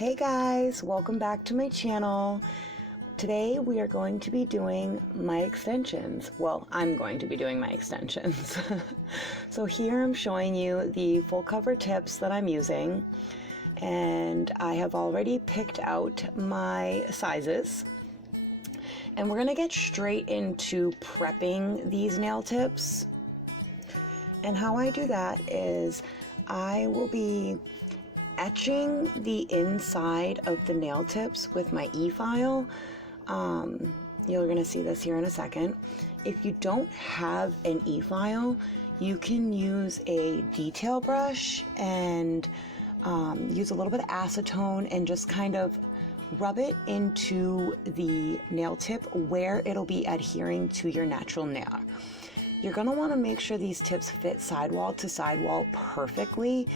Hey guys, welcome back to my channel. Today we are going to be doing my extensions. Well, I'm going to be doing my extensions. So here I'm showing you the full cover tips that I'm using, and I have already picked out my sizes. And we're gonna get straight into prepping these nail tips. And how I do that is I will be etching the inside of the nail tips with my e-file. You're going to see this here in a second. If you don't have an e-file, you can use a detail brush and use a little bit of acetone and just kind of rub it into the nail tip where it'll be adhering to your natural nail. You're going to want to make sure these tips fit sidewall to sidewall perfectly.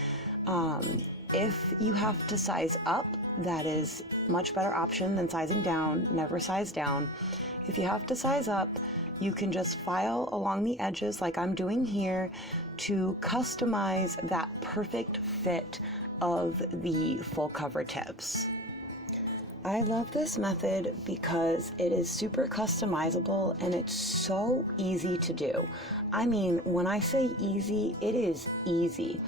If you have to size up, that is much better option than sizing down. Never size down. If you have to size up, you can just file along the edges like I'm doing here to customize that perfect fit of the full cover tips. I love this method because it is super customizable and it's so easy to do. I mean, when I say easy, it is easy.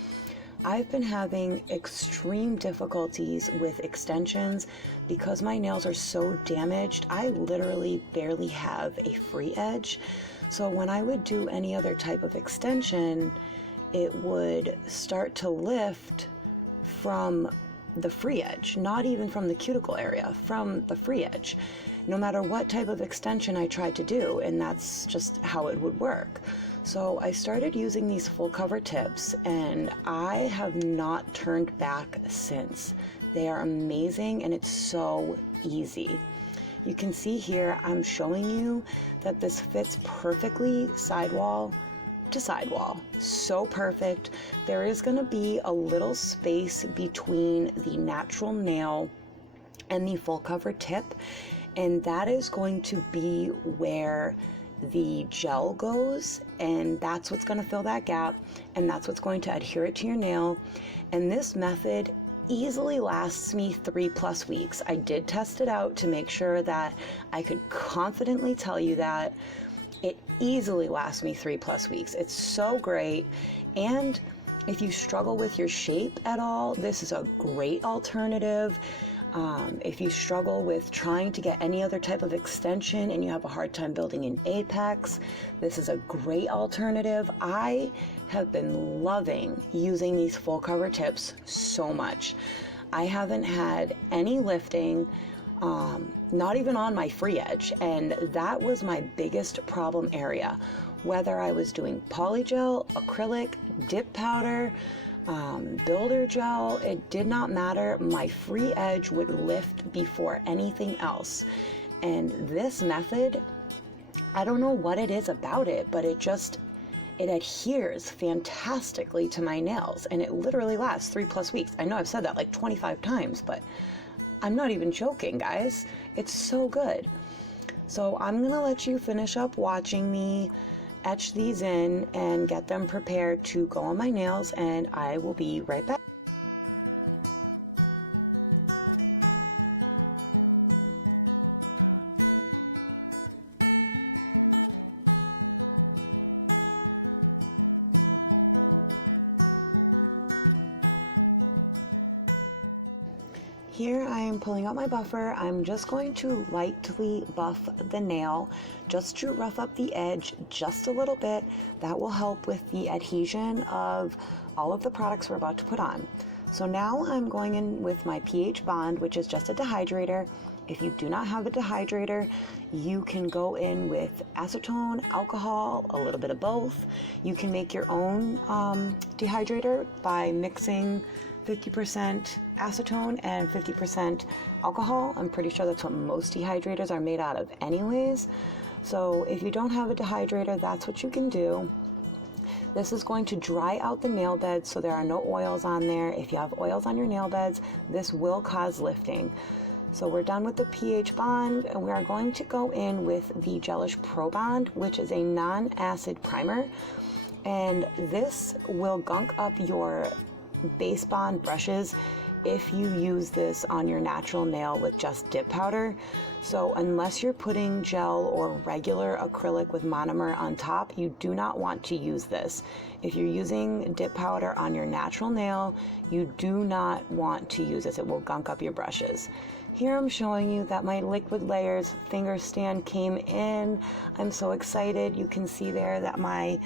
I've been having extreme difficulties with extensions because my nails are so damaged. I literally barely have a free edge. So when I would do any other type of extension, it would start to lift from the free edge, not even from the cuticle area, from the free edge, no matter what type of extension I tried to do, and that's just how it would work. So I started using these full cover tips and I have not turned back since. They are amazing and it's so easy. You can see here I'm showing you that this fits perfectly sidewall to sidewall. So perfect. There is going to be a little space between the natural nail and the full cover tip, and that is going to be where the gel goes, and that's what's going to fill that gap, and that's what's going to adhere it to your nail. And this method easily lasts me 3+ weeks. I did test it out to make sure that I could confidently tell you that it easily lasts me 3+ weeks. It's so great. And if you struggle with your shape at all, this is a great alternative. If you struggle with trying to get any other type of extension and you have a hard time building an apex, this is a great alternative. I have been loving using these full cover tips so much. I haven't had any lifting, not even on my free edge, and that was my biggest problem area. Whether I was doing polygel, acrylic, dip powder, builder gel, it did not matter. My free edge would lift before anything else. And this method, I don't know what it is about it, but it adheres fantastically to my nails, and it literally lasts 3+ weeks. I know I've said that like 25 times, but I'm not even joking, guys. It's so good. So I'm gonna let you finish up watching me etch these in and get them prepared to go on my nails, and I will be right back. Here I am pulling out my buffer. I'm just going to lightly buff the nail just to rough up the edge just a little bit. That will help with the adhesion of all of the products we're about to put on. So now I'm going in with my pH bond, which is just a dehydrator. If you do not have a dehydrator, you can go in with acetone, alcohol, a little bit of both. You can make your own dehydrator by mixing 50% acetone and 50% alcohol. I'm pretty sure that's what most dehydrators are made out of anyways. So if you don't have a dehydrator, that's what you can do. This is going to dry out the nail bed so there are no oils on there. If you have oils on your nail beds, this will cause lifting. So we're done with the pH bond, and we are going to go in with the Gelish ProBond, which is a non-acid primer. And this will gunk up your base bond brushes if you use this on your natural nail with just dip powder. So unless you're putting gel or regular acrylic with monomer on top, you do not want to use this. If you're using dip powder on your natural nail, you do not want to use this. It will gunk up your brushes. Here I'm showing you that my liquid layers finger stand came in. I'm so excited. You can see there that my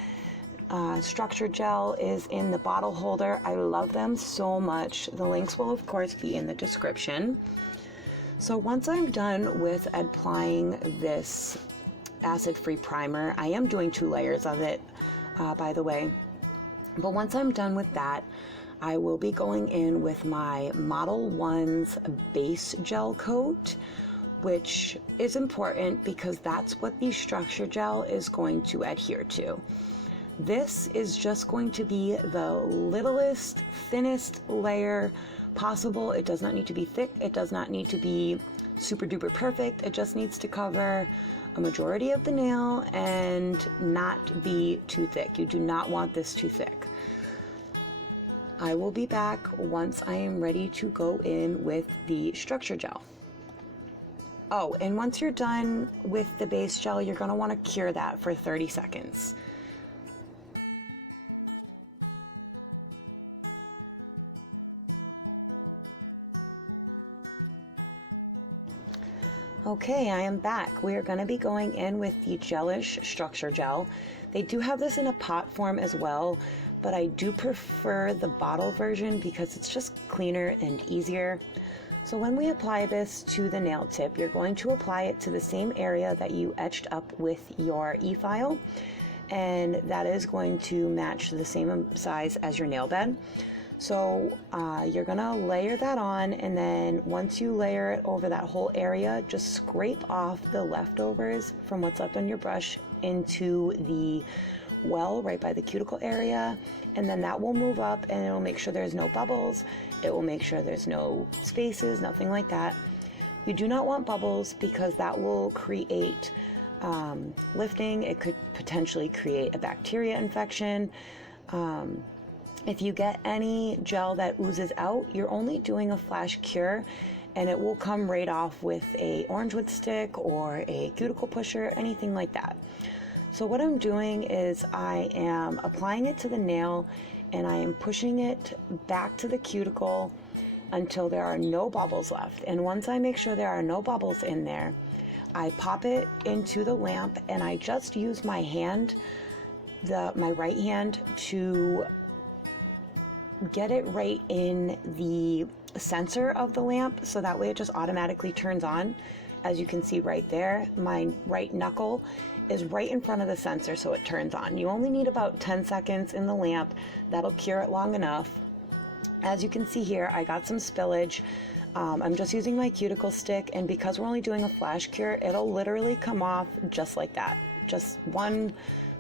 structure gel is in the bottle holder. I love them so much. The links will of course be in the description. So once I'm done with applying this acid-free primer, I am doing 2 layers of it, by the way. But once I'm done with that, I will be going in with my Modelones base gel coat, which is important because that's what the structure gel is going to adhere to. This is just going to be the littlest, thinnest layer possible. It does not need to be thick. It does not need to be super duper perfect. It just needs to cover a majority of the nail and not be too thick. You do not want this too thick. I will be back once I am ready to go in with the structure gel. Oh, and once you're done with the base gel, you're going to want to cure that for 30 seconds. Okay, I am back. We are going to be going in with the Gelish Structure Gel. They do have this in a pot form as well, but I do prefer the bottle version because it's just cleaner and easier. So when we apply this to the nail tip, you're going to apply it to the same area that you etched up with your e-file, and that is going to match the same size as your nail bed. So you're gonna layer that on, and then once you layer it over that whole area, just scrape off the leftovers from what's left on your brush into the well right by the cuticle area, and then that will move up and it'll make sure there's no bubbles. It will make sure there's no spaces, nothing like that. You do not want bubbles because that will create lifting. It could potentially create a bacteria infection. If you get any gel that oozes out, you're only doing a flash cure, and it will come right off with a orangewood stick or a cuticle pusher, anything like that. So what I'm doing is I am applying it to the nail, and I am pushing it back to the cuticle until there are no bubbles left. And once I make sure there are no bubbles in there, I pop it into the lamp, and I just use my hand, my right hand, to get it right in the sensor of the lamp, so that way it just automatically turns on. As you can see right there, my right knuckle is right in front of the sensor, so it turns on. You only need about 10 seconds in the lamp. That'll cure it long enough. As you can see here, I got some spillage. I'm just using my cuticle stick, and because we're only doing a flash cure, it'll literally come off just like that. Just one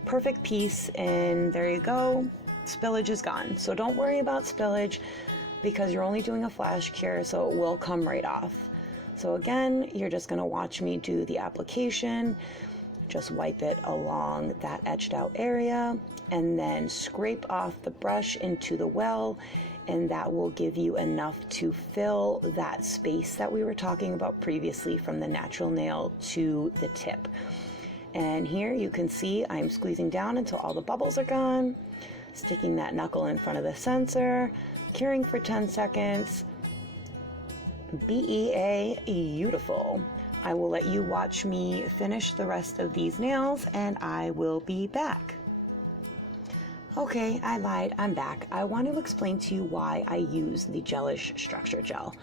perfect piece, and there you go. Spillage is gone. So don't worry about spillage because you're only doing a flash cure, so it will come right off. So again, you're just going to watch me do the application. Just wipe it along that etched out area and then scrape off the brush into the well, and that will give you enough to fill that space that we were talking about previously from the natural nail to the tip. And here you can see I'm squeezing down until all the bubbles are gone, sticking that knuckle in front of the sensor, curing for 10 seconds. Beautiful. I will let you watch me finish the rest of these nails, and I will be back. Okay, I lied. I'm back. I want to explain to you why I use the Gelish Structure Gel.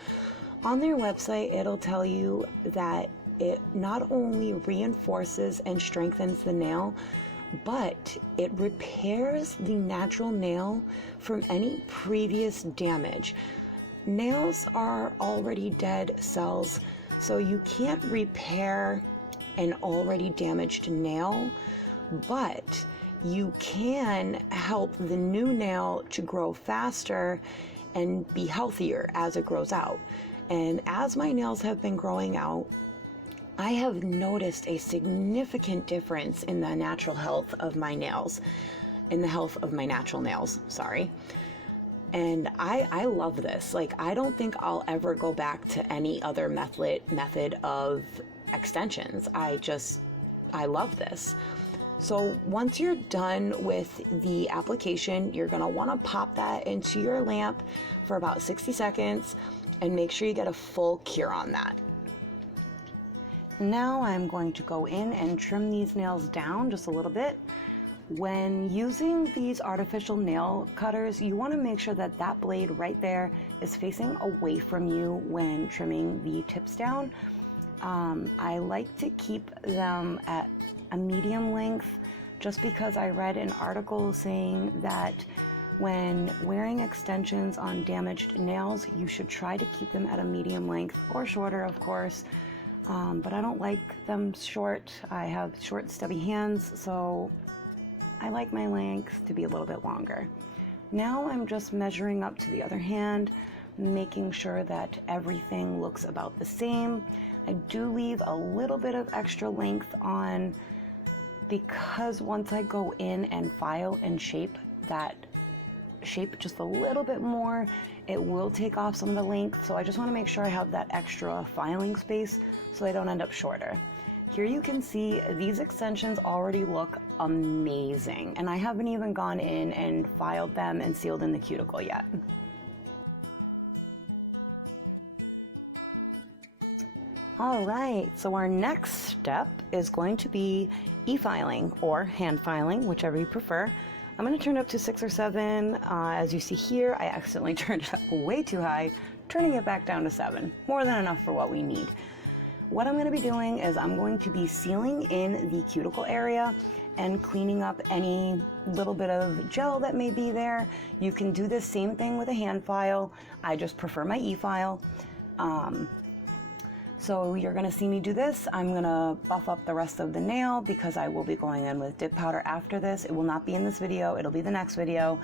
On their website, it'll tell you that it not only reinforces and strengthens the nail, but it repairs the natural nail from any previous damage. Nails are already dead cells, so you can't repair an already damaged nail, but you can help the new nail to grow faster and be healthier as it grows out. And as my nails have been growing out, I have noticed a significant difference in the natural health of my nails, in the health of my natural nails, sorry. And I love this. Like, I don't think I'll ever go back to any other method of extensions. I love this. So once you're done with the application, you're gonna wanna pop that into your lamp for about 60 seconds and make sure you get a full cure on that. Now I'm going to go in and trim these nails down just a little bit. When using these artificial nail cutters, you want to make sure that that blade right there is facing away from you when trimming the tips down. I like to keep them at a medium length just because I read an article saying that when wearing extensions on damaged nails, you should try to keep them at a medium length, or shorter, of course. But I don't like them short. I have short, stubby hands, so I like my length to be a little bit longer. Now I'm just measuring up to the other hand, making sure that everything looks about the same. I do leave a little bit of extra length on because once I go in and file and shape that shape just a little bit more, it will take off some of the length. So I just want to make sure I have that extra filing space so I don't end up shorter. Here you can see these extensions already look amazing, and I haven't even gone in and filed them and sealed in the cuticle yet. All right, so our next step is going to be e-filing or hand filing, whichever you prefer. I'm going to turn it up to 6 or 7. As you see here, I accidentally turned it up way too high, turning it back down to 7. More than enough for what we need. What I'm going to be doing is I'm going to be sealing in the cuticle area and cleaning up any little bit of gel that may be there. You can do the same thing with a hand file. I just prefer my e-file. So you're going to see me do this. I'm going to buff up the rest of the nail because I will be going in with dip powder after this. It will not be in this video. It'll be the next video.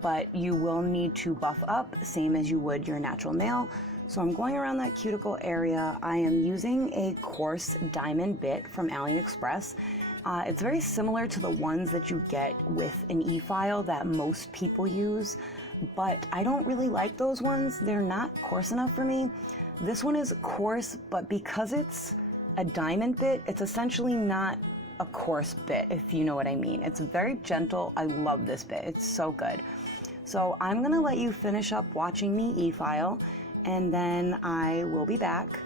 But you will need to buff up, same as you would your natural nail. So I'm going around that cuticle area. I am using a coarse diamond bit from AliExpress. It's very similar to the ones that you get with an e-file that most people use, but I don't really like those ones. They're not coarse enough for me. This one is coarse, but because it's a diamond bit, it's essentially not a coarse bit, if you know what I mean. It's very gentle. I love this bit. It's so good. So I'm gonna let you finish up watching me e-file, and then I will be back.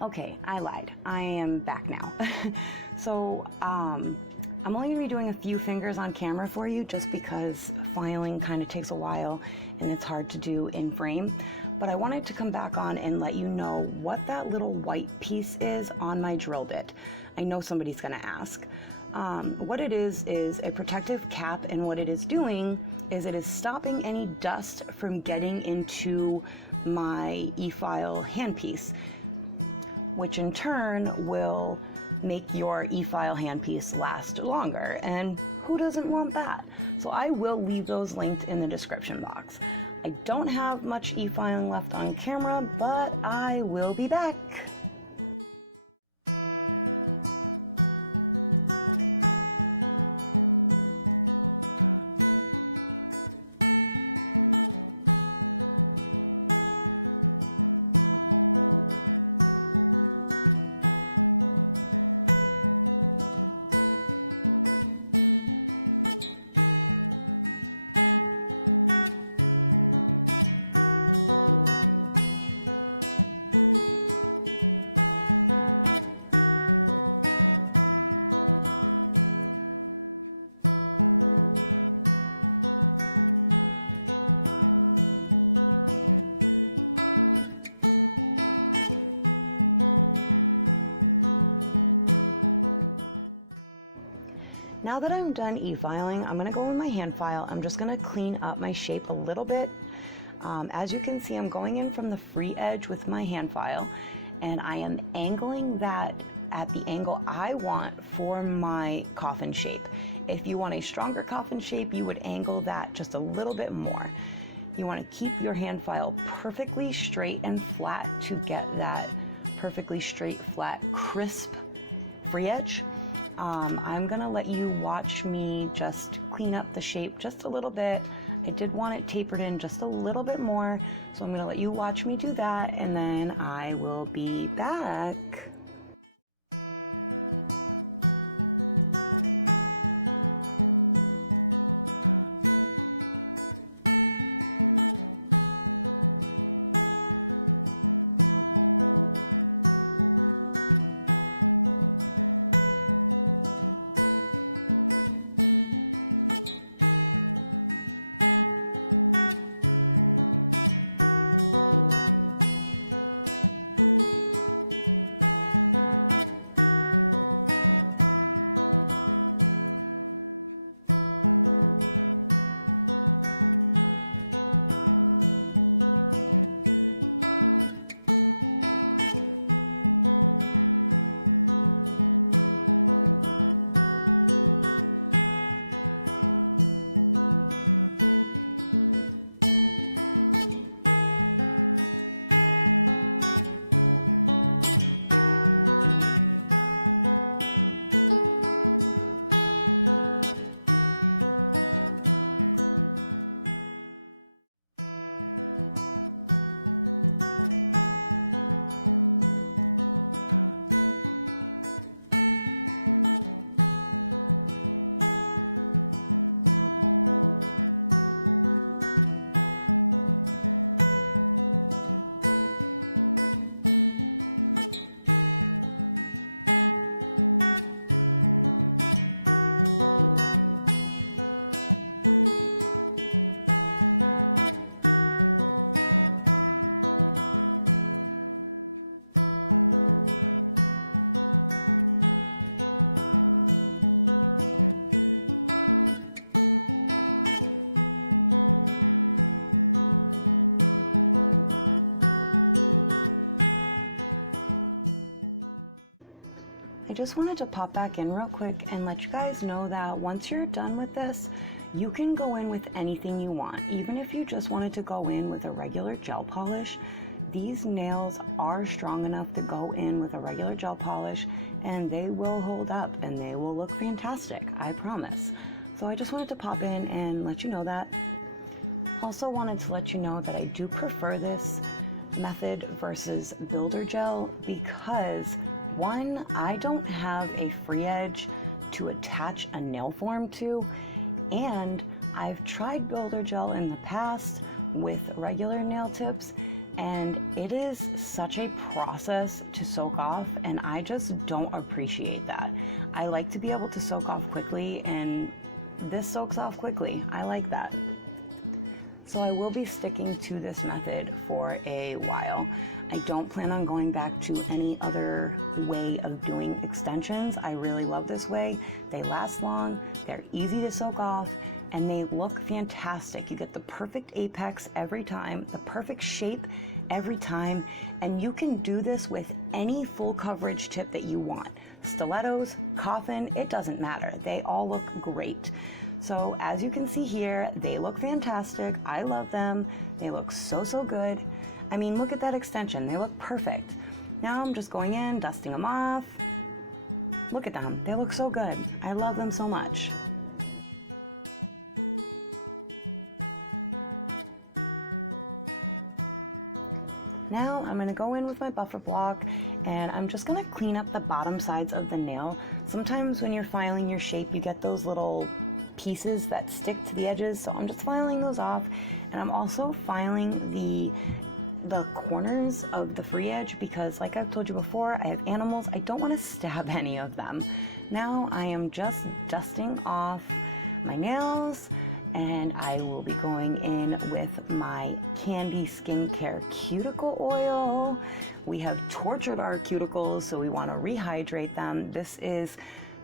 Okay, I lied. I am back now. So I'm only gonna be doing a few fingers on camera for you just because filing kind of takes a while and it's hard to do in frame. But I wanted to come back on and let you know what that little white piece is on my drill bit. I know somebody's gonna ask. What it is a protective cap, and what it is doing is it is stopping any dust from getting into my e-file handpiece, which in turn will make your e-file handpiece last longer, and who doesn't want that? So I will leave those linked in the description box. I don't have much e-filing left on camera, but I will be back. Now that I'm done e-filing, I'm gonna go with my hand file. I'm just gonna clean up my shape a little bit. As you can see, I'm going in from the free edge with my hand file, and I am angling that at the angle I want for my coffin shape. If you want a stronger coffin shape, you would angle that just a little bit more. You want to keep your hand file perfectly straight and flat to get that perfectly straight, flat, crisp free edge. I'm gonna let you watch me just clean up the shape just a little bit. I did want it tapered in just a little bit more, so I'm going to let you watch me do that, and then I will be back. I just wanted to pop back in real quick and let you guys know that once you're done with this, you can go in with anything you want. Even if you just wanted to go in with a regular gel polish, these nails are strong enough to go in with a regular gel polish and they will hold up and they will look fantastic, I promise. So I just wanted to pop in and let you know that. Also wanted to let you know that I do prefer this method versus builder gel because one, I don't have a free edge to attach a nail form to, and I've tried builder gel in the past with regular nail tips, and it is such a process to soak off, and I just don't appreciate that. I like to be able to soak off quickly, and this soaks off quickly. I like that. So I will be sticking to this method for a while. I don't plan on going back to any other way of doing extensions. I really love this way. They last long, they're easy to soak off, and they look fantastic. You get the perfect apex every time, the perfect shape every time, and you can do this with any full coverage tip that you want. Stilettos, Coffin, it doesn't matter. They all look great. So as you can see here, they look fantastic. I love them. They look so, so good. I mean, look at that extension. They look perfect. Now I'm just going in, dusting them off. Look at them. They look so good. I love them so much. Now I'm going to go in with my buffer block and I'm just going to clean up the bottom sides of the nail. Sometimes when you're filing your shape, you get those little pieces that stick to the edges, so I'm just filing those off, and I'm also filing the corners of the free edge because, like I've told you before, I have animals. I don't want to stab any of them. Now I am just dusting off my nails, and I will be going in with my Candi Skincare cuticle oil. We have tortured our cuticles, so we want to rehydrate them. This is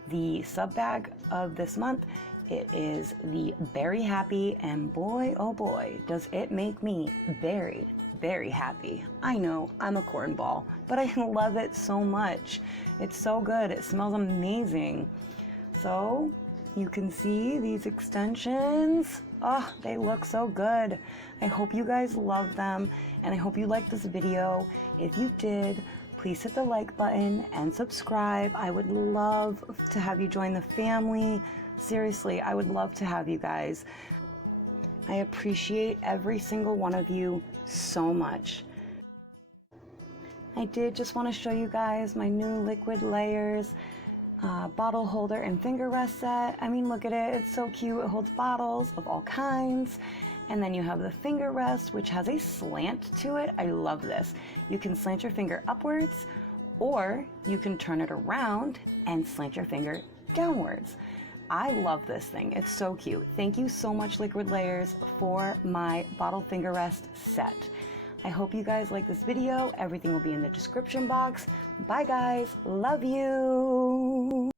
the sub bag of this month. It is the Berry Happy, and boy, oh boy, does it make me very, very happy. I know, I'm a cornball, but I love it so much. It's so good. It smells amazing. So you can see these extensions. Oh, they look so good. I hope you guys love them, and I hope you liked this video. If you did, please hit the like button and subscribe. I would love to have you join the family. Seriously, I would love to have you guys. I appreciate every single one of you so much. I did just want to show you guys my new liquid layers bottle holder and finger rest set. I mean, look at it, it's so cute. It holds bottles of all kinds. And then you have the finger rest, which has a slant to it. I love this. You can slant your finger upwards, or you can turn it around and slant your finger downwards. I love this thing. It's so cute. Thank you so much, Liquid Layers, for my bottle finger rest set. I hope you guys like this video. Everything will be in the description box. Bye guys. Love you.